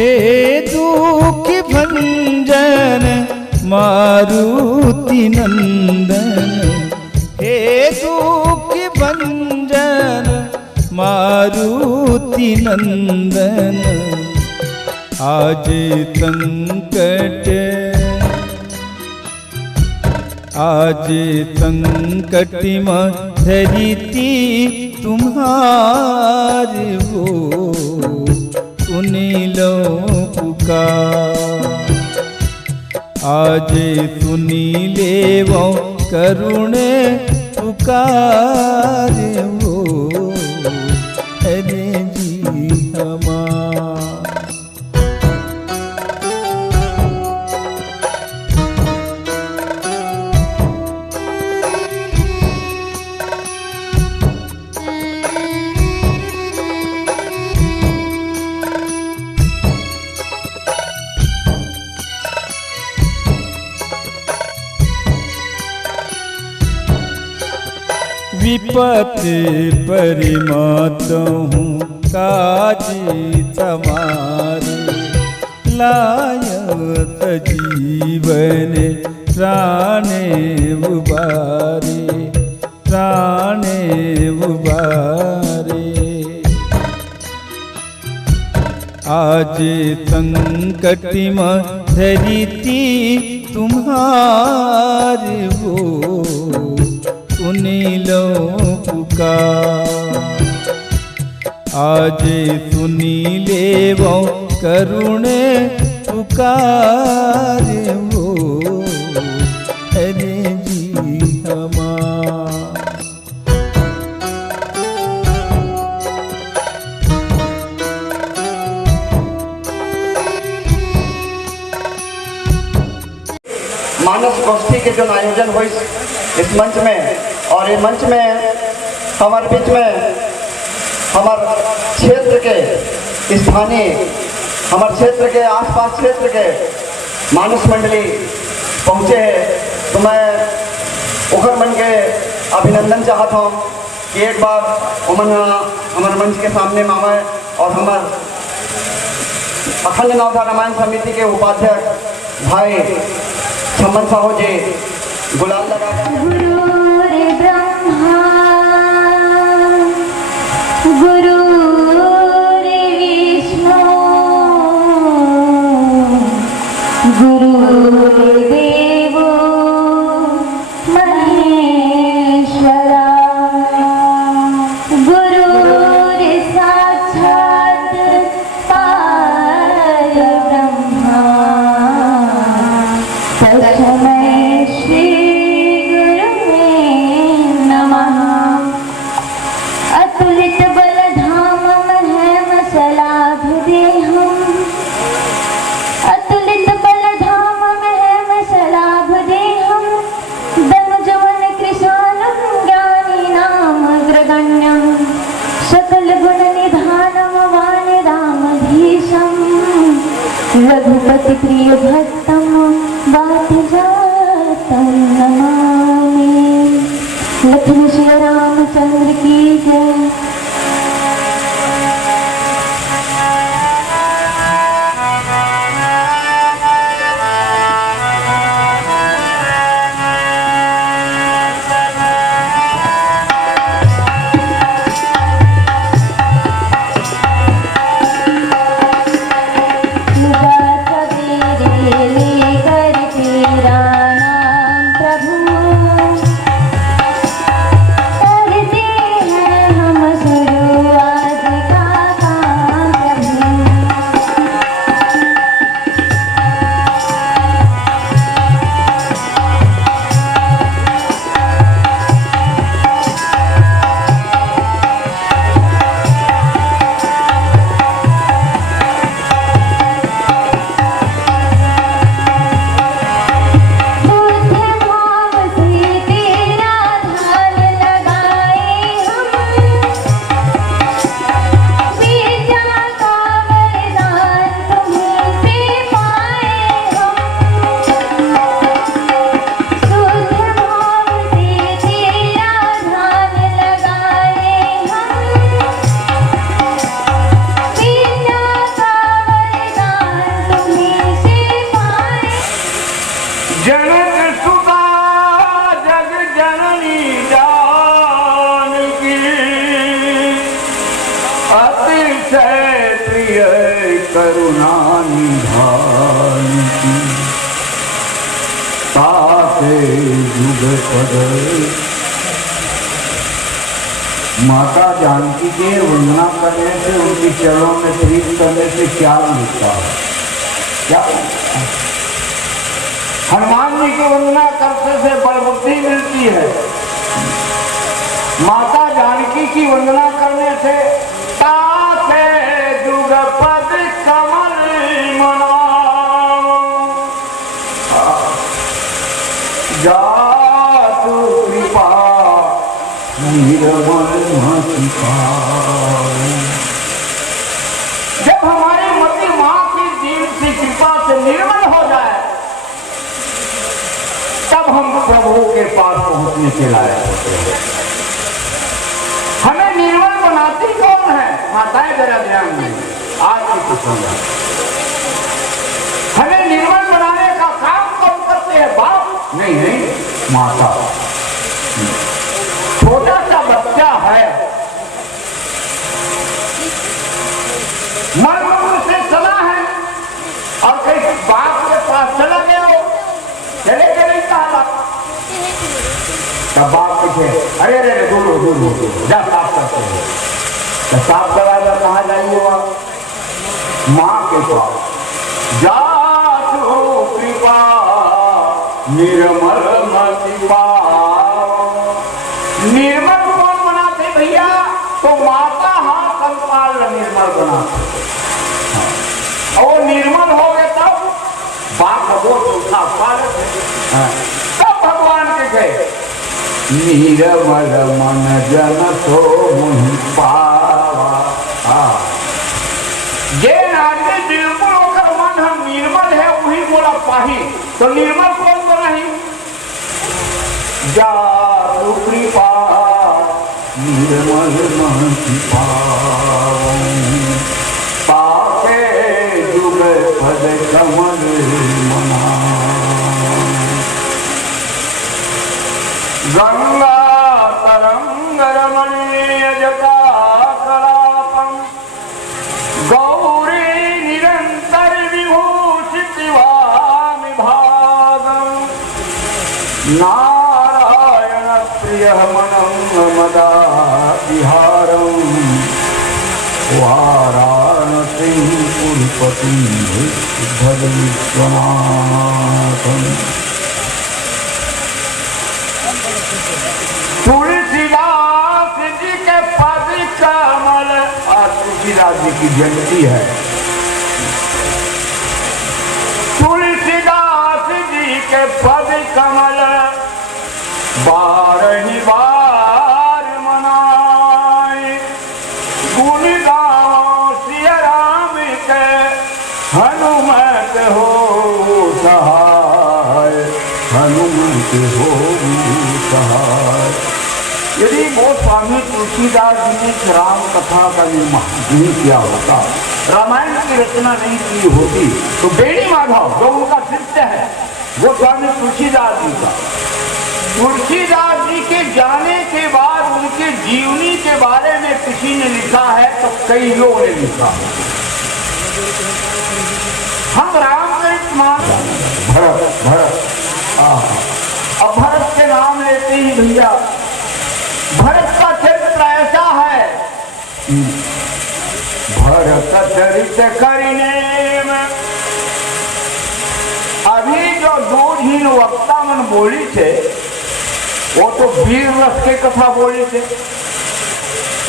हे दुख भंजन मारुति नंदन, हे दुख भंजन मारुति नंदन, आज संकट आज संकट में धरिती तुम्हारी हो, सुनी लो पुकार। आज सुनी लेवो करुण पुकार हो, अरे जी हमार। विपत्ति परिमात हूँ काज समारे, लायत जीवन प्राणे उबारे, प्राणे उबारे। आज संकट में धरिती तुम्हारी हो, सुनी लो पुकार। आज सुनी लेवो करुण पुकार हो, अरे जी हमार। मानस गोष्ठी के जो आयोजन हुई इस मंच में, और ये मंच में हमारे बीच में हमारे क्षेत्र के स्थानीय, हमारे क्षेत्र के आसपास क्षेत्र के मानस मंडली पहुँचे हैं, तो मैं उखर मन के अभिनंदन चाहता हूँ कि एक बार उमन हमारे मंच के सामने में आवे और हमारे अखंड नवधा रामायण समिति के उपाध्यक्ष भाई छमन साहू जी गुलाल लगा। रघुपति प्रिय भक्तम वातजातं नमामि। लक्ष्मी श्री रामचंद्र की जय। करुणा निधान की, ताके जुग पद। माता जानकी के वंदना करने से, उनके चरणों में प्रीत करने से क्या मिलता है? क्या? हनुमान जी की वंदना करने से बल बुद्धि मिलती है। माता जानकी की वंदना करने से ताके जुग पद कमल मनाओ, जातु कृपा निर्मल मति पाओ। जब हमारी मति मां की दीन की कृपा से निर्मल हो जाए, तब हम प्रभु के पास पहुंचने के लायक होते हैं। हमें निर्मल बनाती कौन है? माताएं जरा ध्यान दें, आज की प्रसंग। हमें निर्मल बनाने का काम कौन करते हैं? बाप? नहीं नहीं, माता। छोटा सा बच्चा है, मन से चला है और कहीं बाप के पास चला गया हो, चले के नहीं कहा, तब बाप पूछे अरे अरे दूर दूर दूर जा साफ करते हो, तो साफ करा जा, कहाँ जाइए वहाँ? माँ के पास। जातु कृपा निर्मल मति पाओ। निर्मल कौन बनाते भैया? तो माता हाथ संपाल निर्मल बनाते। और निर्मल हो गए तब बाप वो चौथा पालक है, तब भगवान के गए निर्मल मन जन सो मुहि पावा। ये नाट्य निर्मल होकर मन हम निर्मल है, वही बोला पाही। तो निर्मल कौन तो नहीं? जातु कृपा निर्मल मति पाओ, ताके जुग पद कमल मनाओ। गंगा तरंग रमणीय जटा कलापम, गौरी निरंतर विभूषित वामि भागम। नारायण प्रिय मनम मदातिहारम, वाराणसी पुरपति विश्वनाथम। तुलसीदास जी के पद कमल, आज तुलसीदास जी की जयंती है। तुलसीदास जी के पद कमल बारही बार मनाए, गुण गाओ सिया राम के हनुमत हो सहाय, हनुमत हो सहाय। यदि वो स्वामी तुलसीदास जी ने राम कथा का निर्माण नहीं किया होता, रामायण की रचना नहीं की होती, तो बेड़ी माधव जो उनका शिष्य है, वो स्वामी तुलसीदास जी का। तुलसीदास जी के जाने के बाद उनके जीवनी के बारे में किसी ने लिखा है तो कई लोगों ने लिखा। हम रामचरित मानस भरत भरत अब भरत के नाम लेते ही भैया, भरत का चरित्र ऐसा है, भरत चरित करिने में। अभी जो दूधहीन वक्ता मन बोली थे, वो तो वीर रस के कथा बोली थे।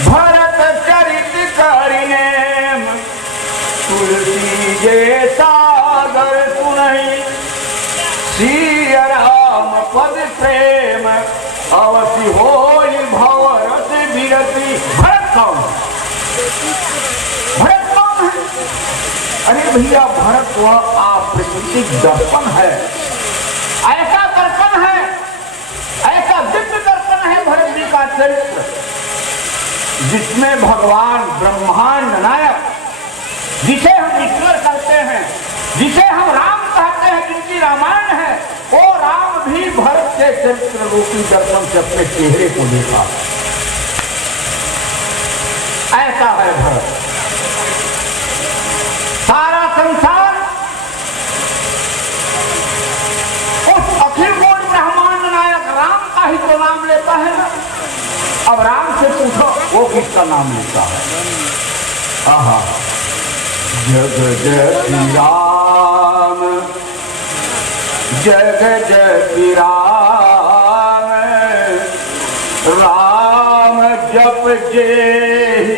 भरत चरित करिने तुलसी जे सागर सुनहि, सिया राम पद प्रेम अवसि होई भवरत विरति। भरत कौन? भरत कौन है? अरे भैया, भरत वह अप्राकृतिक दर्पण है, ऐसा दर्पण है, ऐसा दिव्य दर्पण है भरत जी का चरित्र, जिसमें भगवान ब्रह्मांड नायक, जिसे हम ईश्वर कहते हैं, जिसे हम राम कहते हैं, जिनकी रामायण है, वो राम भी भरत के चरित्र रूपी दर्पण से अपने चेहरे को देखा। ऐसा है भरत। नाम लेता है ना। अब राम से पूछो वो किसका नाम लेता है। आहा, जग जय श्री राम, जग जय श्री राम, राम जप जेहि,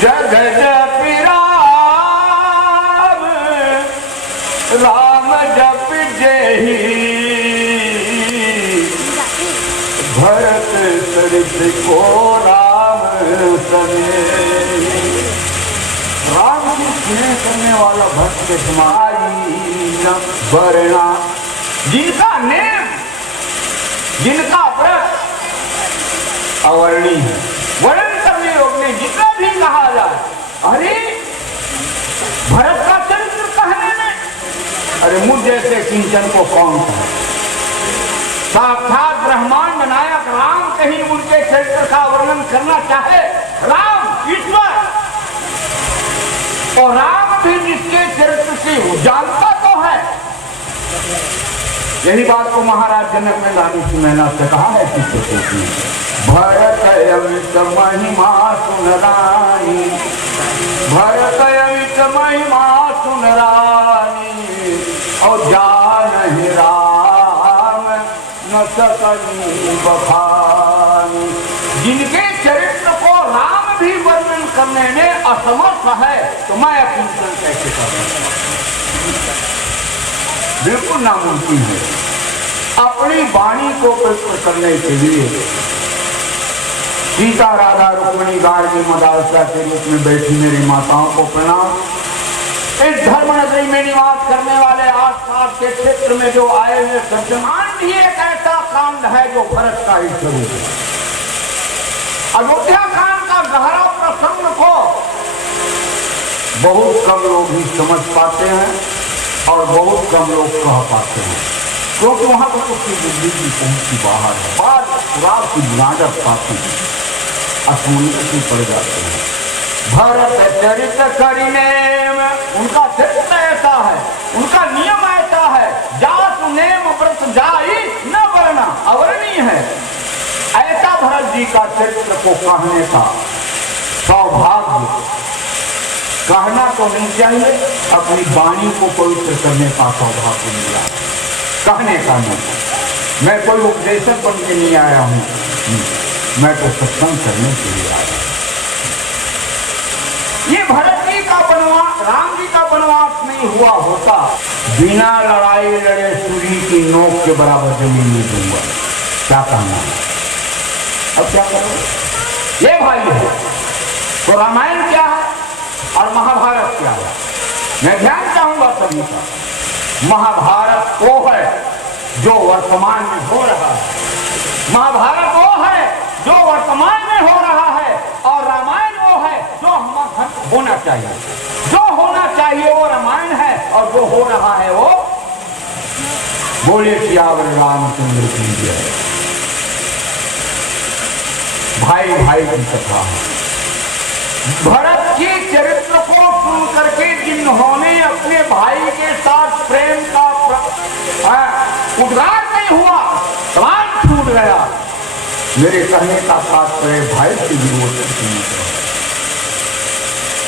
जग जप राम, राम जप जेहि, भरत सरिस को राम सने। राम की स्नेह करने वाला भक्त के समाई न वरना, जिनका नेम, जिनका व्रत अवर्णीय है, वर्णन करने योग्य जितना भी कहा जाए, अरे भरत का चरित्र कहने में, अरे मुझ जैसे किंचन को कौन कहे। साक्षात ब्रह्मांड नायक राम कहीं उनके चरित्र का वर्णन करना चाहे, राम ईश्वर, और राम भी जिसके चरित्र से जानता तो है। यही बात को महाराज जनक ने रानी सुनैना से कहा है कि भरत अमित महिमा सुन रानी, भरत अमित महिमा सुन रानी, और जान राम न सकनी बखानी। जिनके चरित्र को राम भी वर्णन करने में असमर्थ है, तो मैं अपनी कैसे कर सकता? बिल्कुल नामुमकिन है। अपनी वाणी को पवित्र करने के लिए सीता, राधा, रुक्मिणी, गार्गी, मदालसा के रूप में बैठी मेरी माताओं को प्रणाम। इस धर्म नगरी में निवास करने वाले आसपास के क्षेत्र में जो आए हुए सज्जनान भी एक ऐसा कांड है जो भरत का ही स्वरूप है। अयोध्या कांड का गहरा प्रसंग को बहुत कम लोग ही समझ पाते हैं और बहुत कम लोग कह पाते हैं, क्योंकि वहां पर उसकी बुद्धि की पहुंच बाहर है। बात रात की बुनादत पाती है, असमंजस में पड़ जाते हैं। भरत चरित्र करिने में उनका चरित्र ऐसा है, उनका नियम ऐसा है, जासु नेम व्रत जाई न वर्णा, अवर्णीय है। ऐसा भरत जी का चरित्र को कहने का सौभाग्य, कहना तो नहीं चाहिए, अपनी वाणी को पवित्र करने का सौभाग्य मिला, कहने का नहीं। मैं कोई उपदेशक बन के नहीं आया हूं, मैं तो सत्संग करने के लिए आया। ये भरत जी का वनवास, राम जी का वनवास नहीं हुआ होता, बिना लड़ाई लड़े सूरी की नोक के बराबर जमीन नहीं दूंगा। क्या कहना है, अब क्या करो? ये भाई है तो रामायण क्या है और महाभारत क्या है, मैं ध्यान चाहूंगा सभी का। महाभारत वो है जो वर्तमान में हो रहा है, महाभारत वो है जो वर्तमान में हो रहा है, और रामायण वो है जो हमारा होना चाहिए। जो होना चाहिए वो रामायण है, और जो हो रहा है वो बोले सियावर रामचंद्र की जय। भाई भाई की कथा है। भरत के चरित्र को सुन करके जिन्होंने अपने भाई के साथ प्रेम का उद्गार नहीं हुआ, प्राण छूट गया। मेरे कहने का तात्पर्य भाई की विरोध नहीं।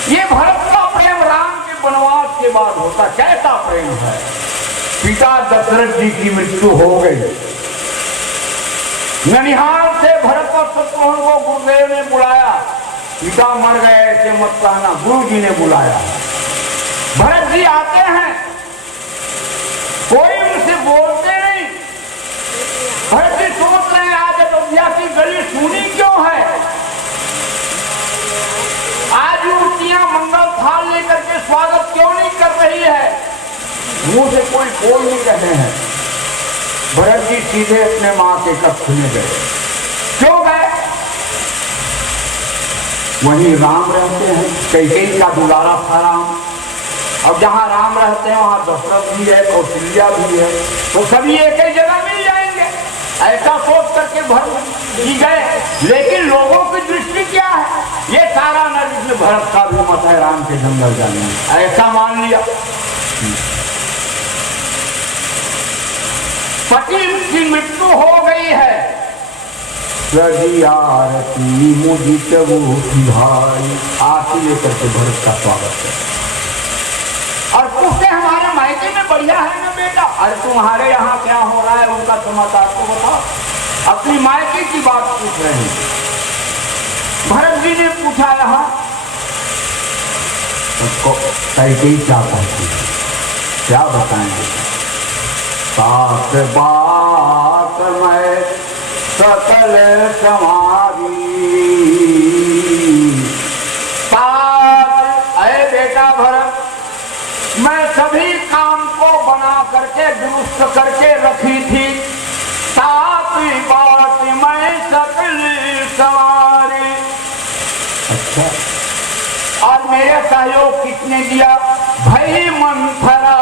ये भरत का प्रेम राम के वनवास के बाद होता कैसा प्रेम है। पिता दशरथ जी की मृत्यु हो गई, ननिहाल से भरत और शत्रुघ्न को गुरुदेव ने बुलाया। पिता मर गए ऐसे मत कहना, गुरु जी ने बुलाया। भरत जी आते हैं, कोई उनसे बोलते नहीं। भरत जी सोच रहे हैं आज अयोध्या की गली सुनी क्यों है, आज मूर्तियां मंगल थाल लेकर के स्वागत क्यों नहीं कर रही है, मुंह से कोई बोल नहीं रहे हैं। भरत जी सीधे अपने मां के कक्ष में गए। क्यों गए? वहीं राम रहते हैं, कैकेयी का दुलारा था राम। अब जहां राम रहते हैं वहां दशरथ भी है, कौशल्या भी है, तो सभी एक ही जगह मिल जाएंगे, ऐसा सोच करके भरत जी गए। लेकिन लोगों की दृष्टि क्या है, ये सारा न जिसमें भरत का भी मत है राम के जंगल जाने, ऐसा मान लिया। पति की मृत्यु हो गई है, रजी आरती मुझे वो भाई आरती लेकर के भरत का स्वागत है। और पूछते हमारे मायके में बढ़िया है ना बेटा? अरे तुम्हारे यहाँ क्या हो रहा है उनका समाचार तो बताओ। अपनी मायके की बात पूछ रहे हैं। भरत जी ने पूछा यहाँ कैसे क्या कहती है, क्या बताएंगे? सात बात मैं सकल समारी सात। अरे बेटा भरत, मैं सभी काम को बना करके दुरुस्त करके रखी थी। सातवीं बात मैं सकल सवारी। अच्छा, और मेरे सहयोग किसने दिया? भई मंथरा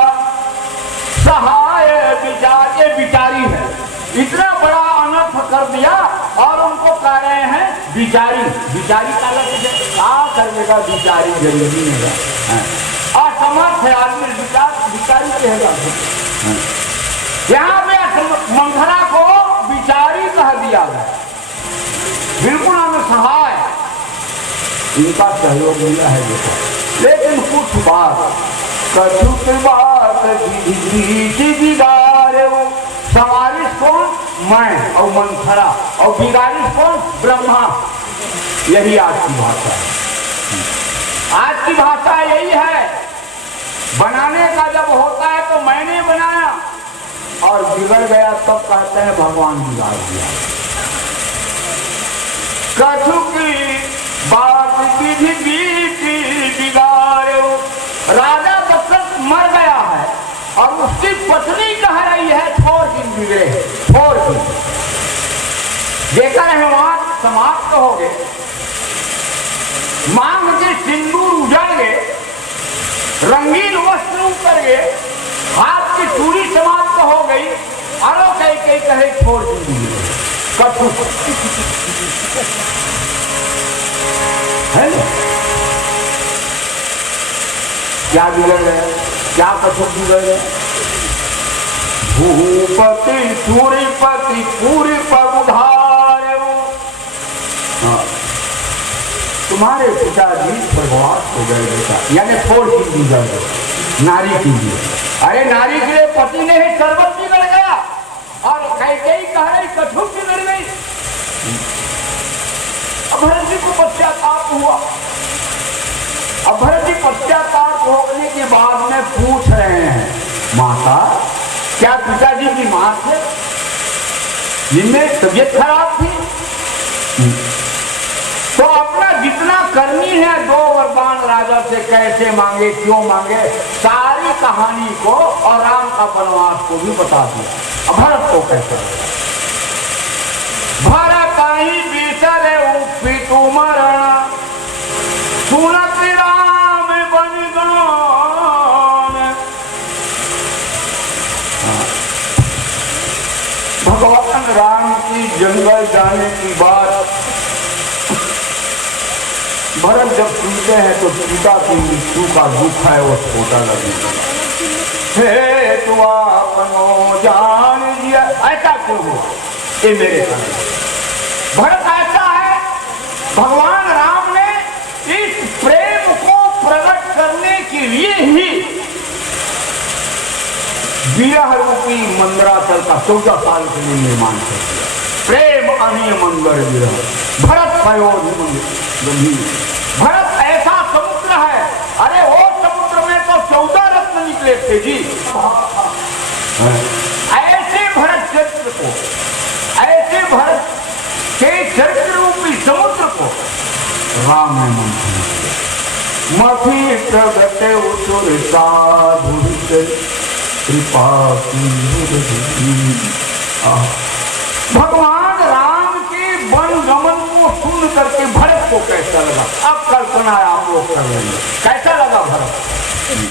सहाय विचार, ये विचारी है, इतना बड़ा अनर्थ कर दिया और उनको कह रहे हैं विचारी। विचारी का लक्ष्य क्या कर देगा? विचारी जरूरी है, असमर्थ है आदमी, विचारी कहेगा। यहाँ पे मंथरा को विचारी कह दिया गया, बिल्कुल असहाय, इनका सहयोग मिला है देखो। लेकिन कुछ बात कछुक बात बिगाड़े, सवारिश कौन? मैं, और मंथरा, और बिगाड़िश कौन? ब्रह्मा। यही आज की भाषा है। आज की भाषा यही है, बनाने का जब होता है तो मैंने बनाया और बिगड़ गया तब कहते हैं भगवान बिगाड़ दिया। कछुक बात विधि बिगाड़े। राजा दशरथ मर गया है और उसकी पत्नी कह रही है छोड़ दिन बिगड़े, छोड़ दिन। देखा रहवान समाप्त हो गए, मांग के सिंदूर उजड़ गए, रंगीन वस्त्र उतर गए, हाथ की चूड़ी समाप्त हो गई, आलो कई कहे छोड़ दिन बिगड़े। कछुक है क्या बिगड़ गया? क्या कछुक बिगड़ गया? भूपति सूर्यपति पूरी पर उधारे। तुम्हारे पिताजी स्वर्गवास हो गए बेटा, यानी छोड़ की बिगड़ गए नारी के लिए। अरे नारी के लिए पति ने ही सर्वत बिगड़ गया और कई कह रही कछुक बिगड़ गई। अब भरत जी को पश्चाताप हुआ। अब भरत जी पश्चाताप होने के बाद में पूछ रहे हैं, माता क्या पिताजी की मां थे जिनमें तबीयत खराब थी? तो अपना जितना करनी है दो वरदान राजा से कैसे मांगे, क्यों मांगे, सारी कहानी को और राम का वनवास को भी बता दिया। भरत को कैसे? भरत ही बीसर उपी मरण सुनत राम बलिदान। भगवान राम की जंगल जाने की बात भरत जब सुनते हैं तो सीता की मृत्यु का दुख है वो छोटा लगेगा। हे तू अपनो जान दिया, ऐसा क्यों हुआ? ये मेरे साथ भरत ऐसा है, भगवान राम ने इस प्रेम को प्रकट करने के लिए ही विरह रूपी मंदराचल का 14 साल के लिए निर्माण कर दिया। प्रेम अनिय मंदर विरह भरत गंभीर। भरत ऐसा समुद्र है, अरे वो समुद्र में तो 14 रत्न निकले थे जी। ऐसे भरत चरित्र को, ऐसे भरत के चरित्र रूपी समुद्र को राम ने मथी प्रगटे उतुर साधुरित कृपा भगवान राम के वन गमन को सुन करके भरत को कैसा लगा? अब कल्पना आप लोग कर लेंगे कैसा लगा भरत।